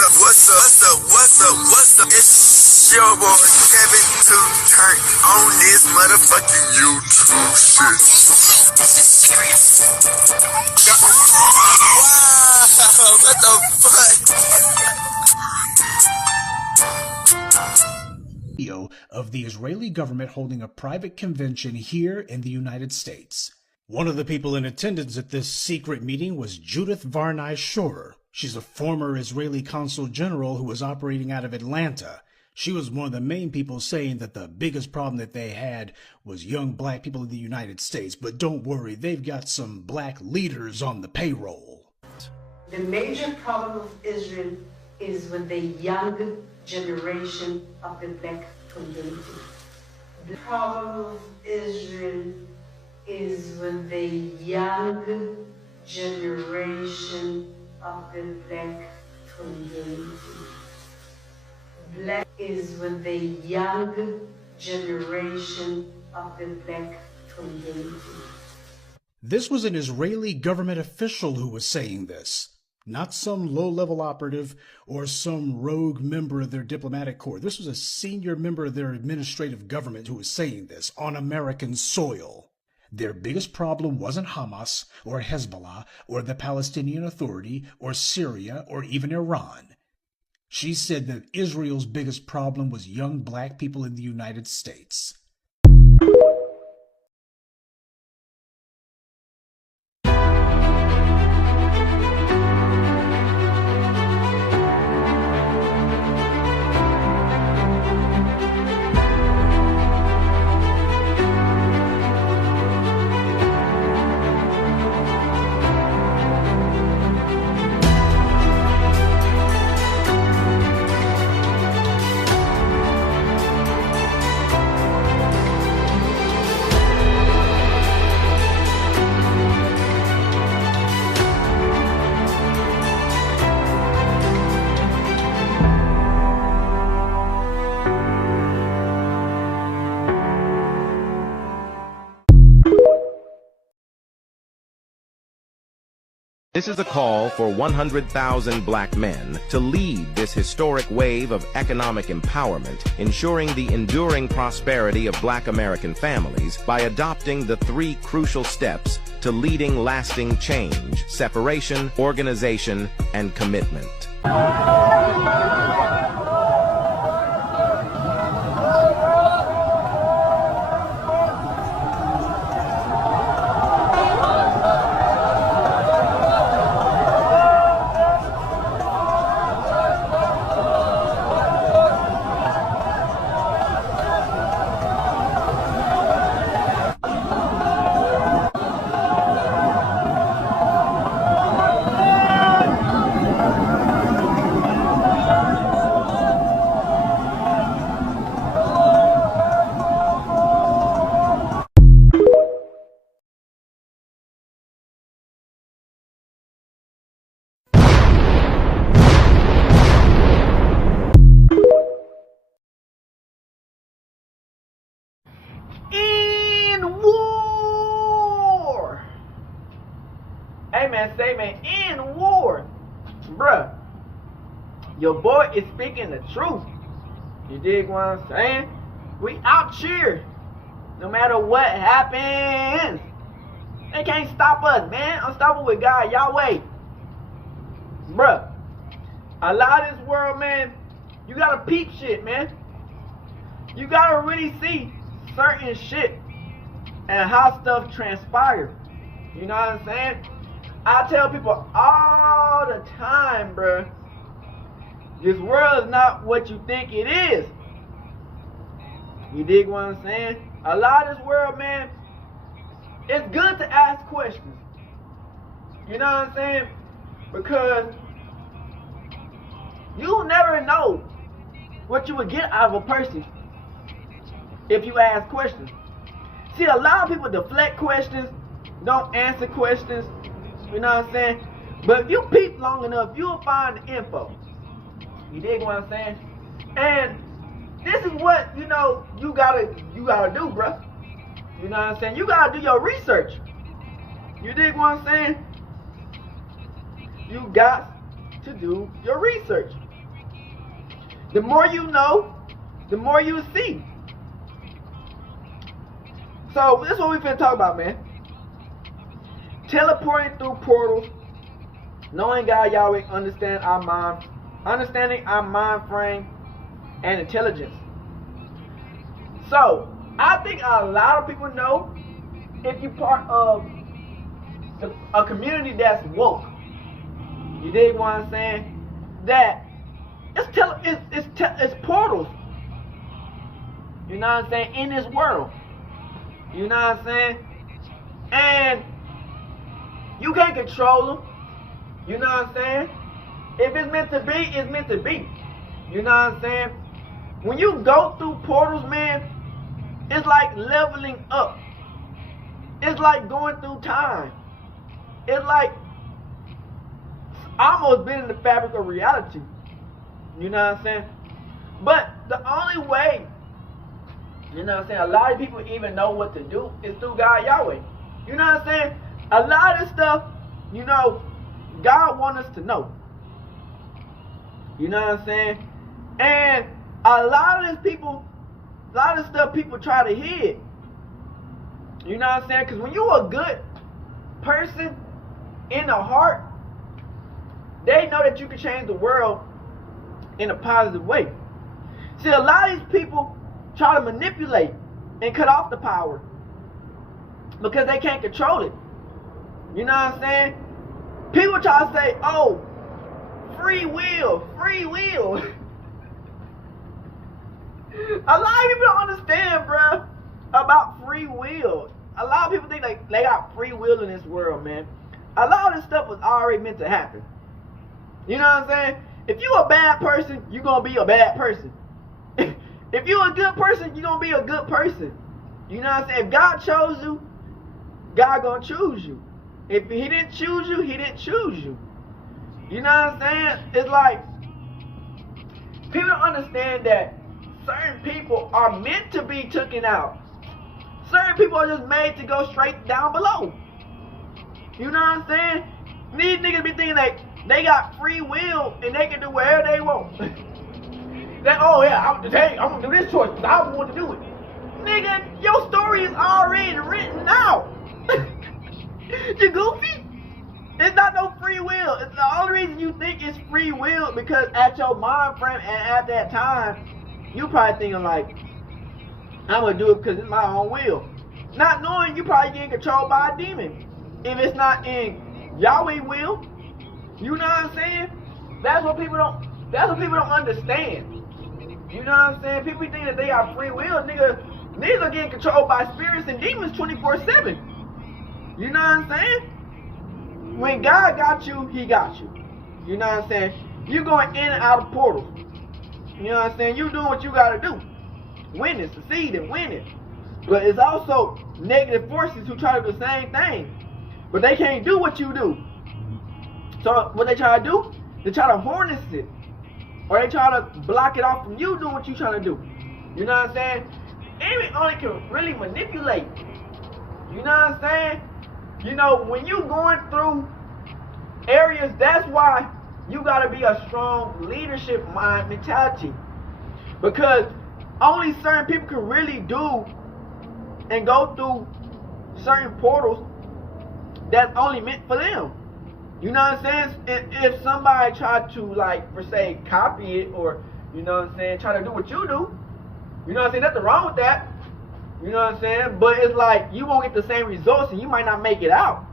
What's up? It's your boy Kevin to turn on this motherfucking YouTube shit. This is serious. Wow, what the fuck? Video of the Israeli government holding a private convention here in the United States. One of the people in attendance at this secret meeting was Judith Varney Shorer. She's a former Israeli consul general who was operating out of Atlanta. She was one of the main people saying that the biggest problem that they had was young black people in the United States. But don't worry, they've got some black leaders on the payroll. The major problem of Israel is with the young generation of the black community. The problem of Israel is with the young generation of the black community. Black is with the young generation of the black community. This was an Israeli government official who was saying this, not some low-level operative or some rogue member of their diplomatic corps. This was a senior member of their administrative government who was saying this on American soil. Their biggest problem wasn't Hamas or Hezbollah or the Palestinian Authority or Syria or even Iran. She said that Israel's biggest problem was young black people in the United States. This is a call for 100,000 black men to lead this historic wave of economic empowerment, ensuring the enduring prosperity of black American families by adopting the 3 crucial steps to leading lasting change: separation, organization, and commitment. Statement in war, bruh. Your boy is speaking the truth. You dig what I'm saying? We out here, no matter what happens. They can't stop us, man. Unstoppable with God, Yahweh, bruh. A lot of this world, man, you gotta peep shit, man. You gotta really see certain shit and how stuff transpires. You know what I'm saying? I tell people all the time, bruh, this world is not what you think it is. You dig what I'm saying? A lot of this world, man, it's good to ask questions. You know what I'm saying? Because you'll never know what you would get out of a person if you ask questions. See, a lot of people deflect questions, don't answer questions. You know what I'm saying? But if you peep long enough, you'll find the info. You dig what I'm saying? And this is what, you know, you gotta do, bruh. You know what I'm saying? You gotta do your research. You dig what I'm saying? You got to do your research. The more you know, the more you see. So this is what we finna talk about, man. Teleporting through portals, knowing God Yahweh, understanding our mind frame and intelligence. So I think a lot of people know, if you're part of a community that's woke, you dig what I'm saying? That it's portals. You know what I'm saying? In this world. You know what I'm saying? And you can't control them. You know what I'm saying? If it's meant to be, it's meant to be. You know what I'm saying? When you go through portals, man, it's like leveling up. It's like going through time. It's like almost being in the fabric of reality. You know what I'm saying? But the only way, you know what I'm saying, a lot of people even know what to do is through God Yahweh. You know what I'm saying? A lot of this stuff, you know, God wants us to know. You know what I'm saying? And a lot of this stuff people try to hide. You know what I'm saying? Because when you're a good person in the heart, they know that you can change the world in a positive way. See, a lot of these people try to manipulate and cut off the power because they can't control it. You know what I'm saying? People try to say, oh, free will, free will. A lot of people don't understand, bruh, about free will. A lot of people think they got free will in this world, man. A lot of this stuff was already meant to happen. You know what I'm saying? If you a bad person, you're going to be a bad person. If you a good person, you're going to be a good person. You know what I'm saying? If God chose you, God going to choose you. If he didn't choose you, he didn't choose you. You know what I'm saying? It's like, people don't understand that certain people are meant to be taken out. Certain people are just made to go straight down below. You know what I'm saying? These niggas be thinking that they got free will and they can do whatever they want. That, oh yeah, I'm gonna do this choice because I want to do it. Nigga, your story is already written out. You goofy? It's not no free will. It's the only reason you think it's free will because at your mind frame and at that time, you probably thinking like, I'm gonna do it because it's my own will. Not knowing you probably getting controlled by a demon. If it's not in Yahweh will, you know what I'm saying? That's what people don't understand. You know what I'm saying? People think that they got free will, niggas are getting controlled by spirits and demons 24/7. You know what I'm saying? When God got you, he got you. You know what I'm saying? You going in and out of portals. You know what I'm saying? You doing what you gotta do. Winning, succeeding, winning. But it's also negative forces who try to do the same thing. But they can't do what you do. So what they try to do, they try to harness it. Or they try to block it off from you doing what you trying to do. You know what I'm saying? Enemy only can really manipulate. You know what I'm saying? You know, when you going through areas, that's why you got to be a strong leadership mind mentality. Because only certain people can really do and go through certain portals that's only meant for them. You know what I'm saying? If somebody tried to, like, per se, copy it or, you know what I'm saying, try to do what you do, you know what I'm saying, nothing wrong with that. You know what I'm saying? But it's like, you won't get the same results and you might not make it out.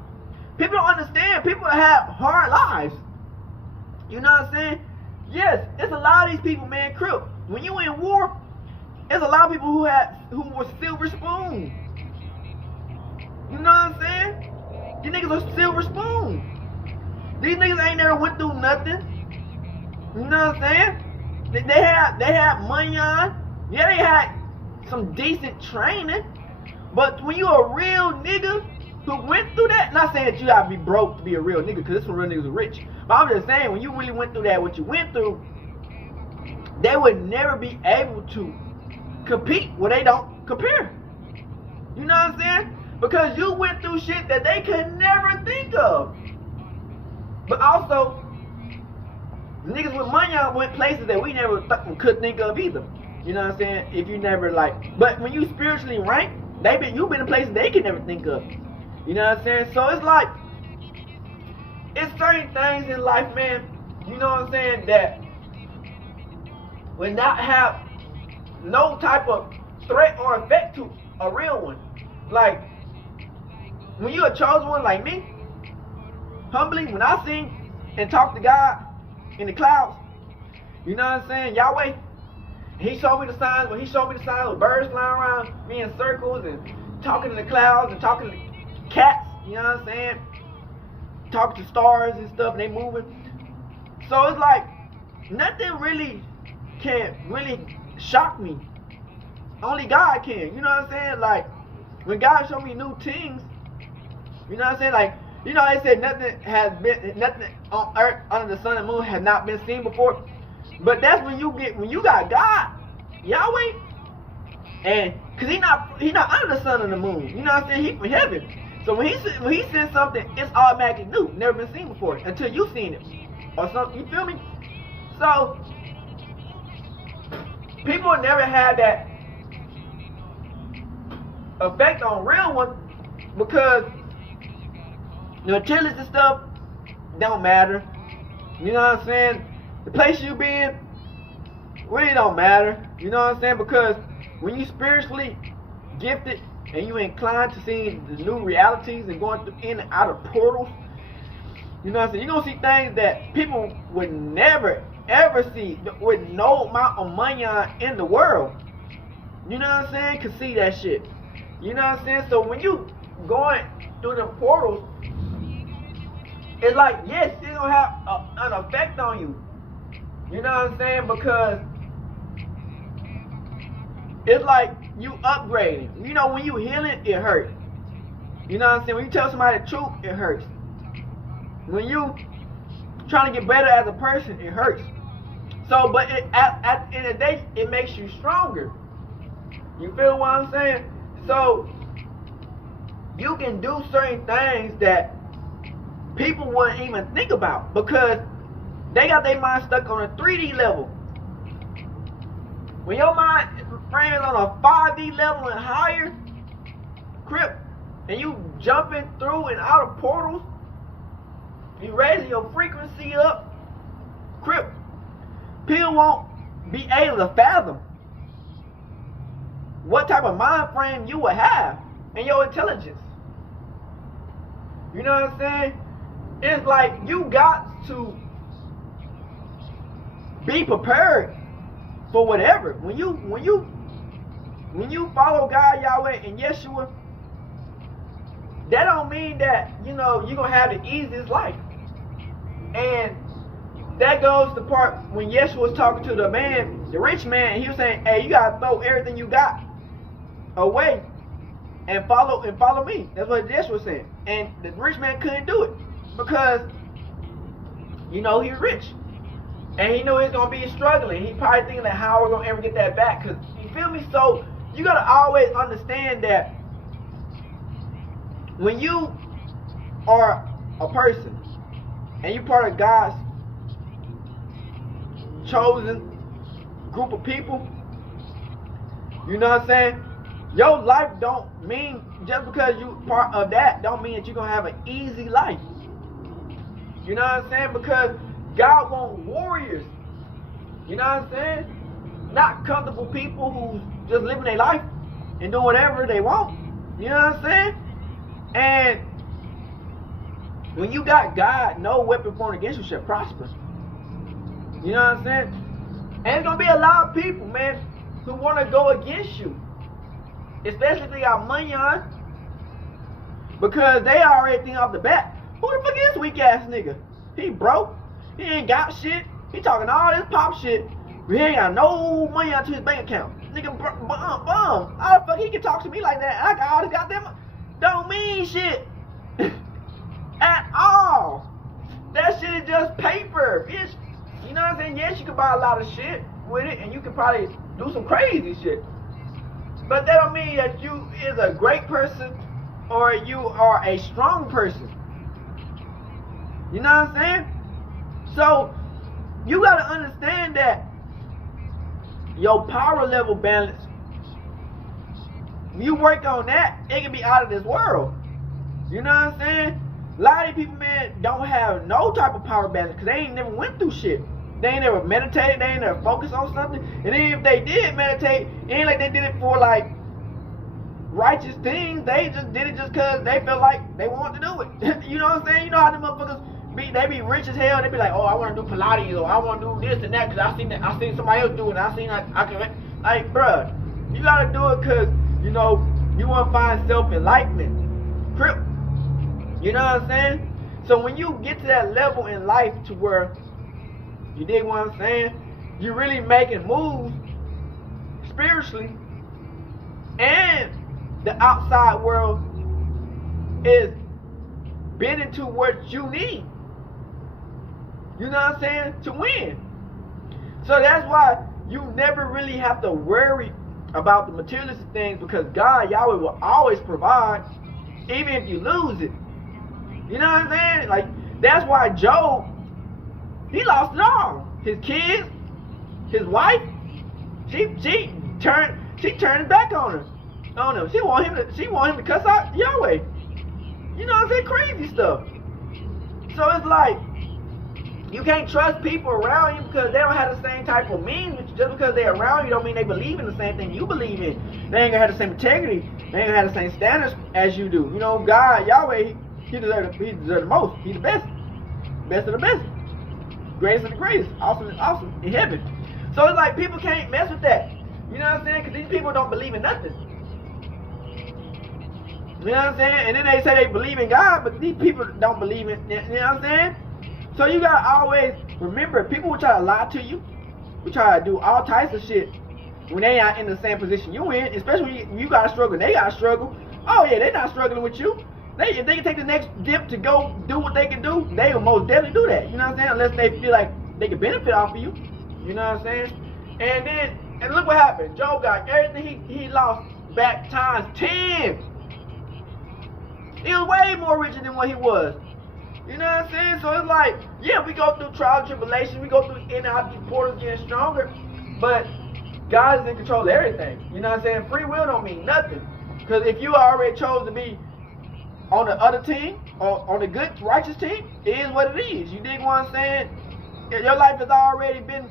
People don't understand. People have hard lives. You know what I'm saying? Yes, it's a lot of these people, man, crip. When you in war, there's a lot of people who were silver spoon. You know what I'm saying? These niggas are silver spoon. These niggas ain't never went through nothing. You know what I'm saying? They had money on. Yeah, they had some decent training. But when you a real nigga who went through that, not saying that you gotta be broke to be a real nigga, because this one real niggas are rich. But I'm just saying, when you really went through that, what you went through, they would never be able to compete where they don't compare. You know what I'm saying? Because you went through shit that they could never think of. But also, Niggas with money went places that we never could think of either. You know what I'm saying? If you never like, but when you spiritually rank, you've been in places they can never think of. You know what I'm saying? So it's like, it's certain things in life, man. You know what I'm saying, that will not have no type of threat or effect to a real one. Like, when you're a chosen one like me, humbly, when I sing and talk to God in the clouds, you know what I'm saying, Yahweh, he showed me the signs. When he showed me the signs with birds flying around me in circles and talking in the clouds and talking to cats, you know what I'm saying, talking to stars and stuff, and they moving. So it's like, nothing really can really shock me. Only God can, you know what I'm saying? Like, when God showed me new things, you know what I'm saying? Like, you know, they said nothing on earth under the sun and moon has not been seen before. But that's when you got God, Yahweh, and cause he not under the sun and the moon. You know what I'm saying? He from heaven. So when he sends something, it's automatically new, never been seen before until you seen it or something. You feel me? So people never had that effect on real one because the intelligence and stuff don't matter. You know what I'm saying? The place you been really don't matter. You know what I'm saying? Because when you spiritually gifted and you inclined to seeing the new realities and going through in and out of portals, you know what I'm saying? You're going to see things that people would never, ever see with no amount of money in the world. You know what I'm saying? Can see that shit. You know what I'm saying? So when you going through the portals, it's like, yes, it's going to have an effect on you. You know what I'm saying? Because it's like you upgrading. You know, when you healing, it hurts. You know what I'm saying? When you tell somebody the truth, it hurts. When you trying to get better as a person, it hurts. So, but at the end of the day, it makes you stronger. You feel what I'm saying? So, you can do certain things that people wouldn't even think about because they got their mind stuck on a 3D level. When your mind frame is on a 5D level and higher, crip, and you jumping through and out of portals, you raising your frequency up, crip, people won't be able to fathom what type of mind frame you would have and your intelligence. You know what I'm saying? It's like you got to be prepared for whatever. When you follow God, Yahweh, and Yeshua, that don't mean that, you know, you're gonna have the easiest life. And that goes to part when Yeshua was talking to the man, the rich man, and he was saying, hey, you gotta throw everything you got away and follow me. That's what Yeshua was saying. And the rich man couldn't do it because, you know, he was rich. And he knew he was going to be struggling. He probably thinking that how we're going to ever get that back. Because, you feel me? So, you got to always understand that when you are a person and you're part of God's chosen group of people, you know what I'm saying? Your life don't mean, just because you part of that, don't mean that you're going to have an easy life. You know what I'm saying? Because God wants warriors. You know what I'm saying? Not comfortable people who just living their life and doing whatever they want. You know what I'm saying? And when you got God, no weapon formed against you shall prosper. You know what I'm saying? And there's going to be a lot of people, man, who want to go against you. Especially if they got money on. Because they already think off the bat, who the fuck is this weak ass nigga? He broke. He ain't got shit. He talking all this pop shit. He ain't got no money out to his bank account. Nigga bum. How the fuck he can talk to me like that? I got all this goddamn. Don't mean shit. At all. That shit is just paper, bitch. You know what I'm saying? Yes, you can buy a lot of shit with it, and you can probably do some crazy shit. But that don't mean that you is a great person or you are a strong person. You know what I'm saying? So, you gotta understand that your power level balance, you work on that, it can be out of this world. You know what I'm saying? A lot of these people, man, don't have no type of power balance because they ain't never went through shit. They ain't never meditated, they ain't never focused on something. And then if they did meditate, it ain't like they did it for like righteous things. They just did it just because they felt like they wanted to do it. You know what I'm saying? You know how them motherfuckers they be rich as hell. They be like, oh, I want to do Pilates, or I want to do this and that because I seen somebody else do it. And I seen I can, like, bruh, you gotta do it because, you know, you want to find self-enlightenment. Crip. You know what I'm saying? So when you get to that level in life to where, you dig what I'm saying? You're really making moves spiritually, and the outside world is bending to what you need. You know what I'm saying? To win. So that's why you never really have to worry about the materialistic things, because God, Yahweh, will always provide, even if you lose it. You know what I'm saying? Like, that's why Job, he lost it all. His kids, his wife, she turned back on him. She want him to cuss out Yahweh. You know what I'm saying? Crazy stuff. So it's like, you can't trust people around you because they don't have the same type of means. Just because they're around you don't mean they believe in the same thing you believe in. They ain't gonna have the same integrity. They ain't gonna have the same standards as you do. You know, God, Yahweh, he deserves the most. He's the best. Best of the best. Greatest of the greatest. Awesome and awesome in heaven. So it's like people can't mess with that. You know what I'm saying? Because these people don't believe in nothing. You know what I'm saying? And then they say they believe in God, but these people don't believe in, you know what I'm saying? So you gotta always remember, people will try to lie to you, will try to do all types of shit when they are in the same position you in, especially when you gotta struggle, they gotta struggle. Oh yeah, they're not struggling with you. If they can take the next dip to go do what they can do, they will most definitely do that. You know what I'm saying? Unless they feel like they can benefit off of you. You know what I'm saying? And look what happened. Job got everything he lost back times 10. He was way more richer than what he was. You know what I'm saying? So it's like, yeah, we go through trials and tribulations, we go through in and out these portals getting stronger, but God is in control of everything. You know what I'm saying? Free will don't mean nothing. Because if you already chose to be on the other team, or on the good, righteous team, it is what it is. You dig what I'm saying? Your life has already been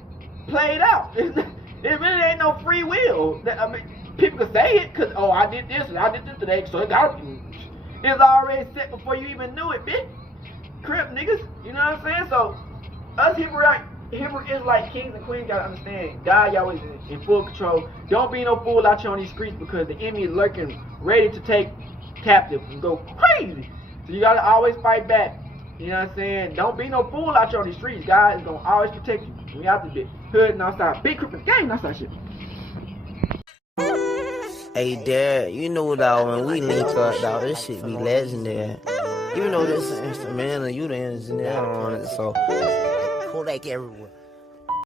played out. It really ain't no free will. I mean, people can say it, because, oh, I did this and I did this today, so it got to, it's already set before you even knew it, bitch. Crip niggas, you know what I'm saying? So us Hebrew Israelite kings and queens gotta understand, God, Yahweh is in full control. Don't be no fool out here on these streets, because the enemy is lurking, ready to take captive and go crazy. So you gotta always fight back. You know what I'm saying? Don't be no fool out here on these streets. God is gonna always protect you. We out the hood and outside, big crip in the game, outside shit. Hey, Dad, you know, dog, when we link up, dog, this shit be legendary. Even though this is instrumental, you the engineer on it, so Kodak everywhere.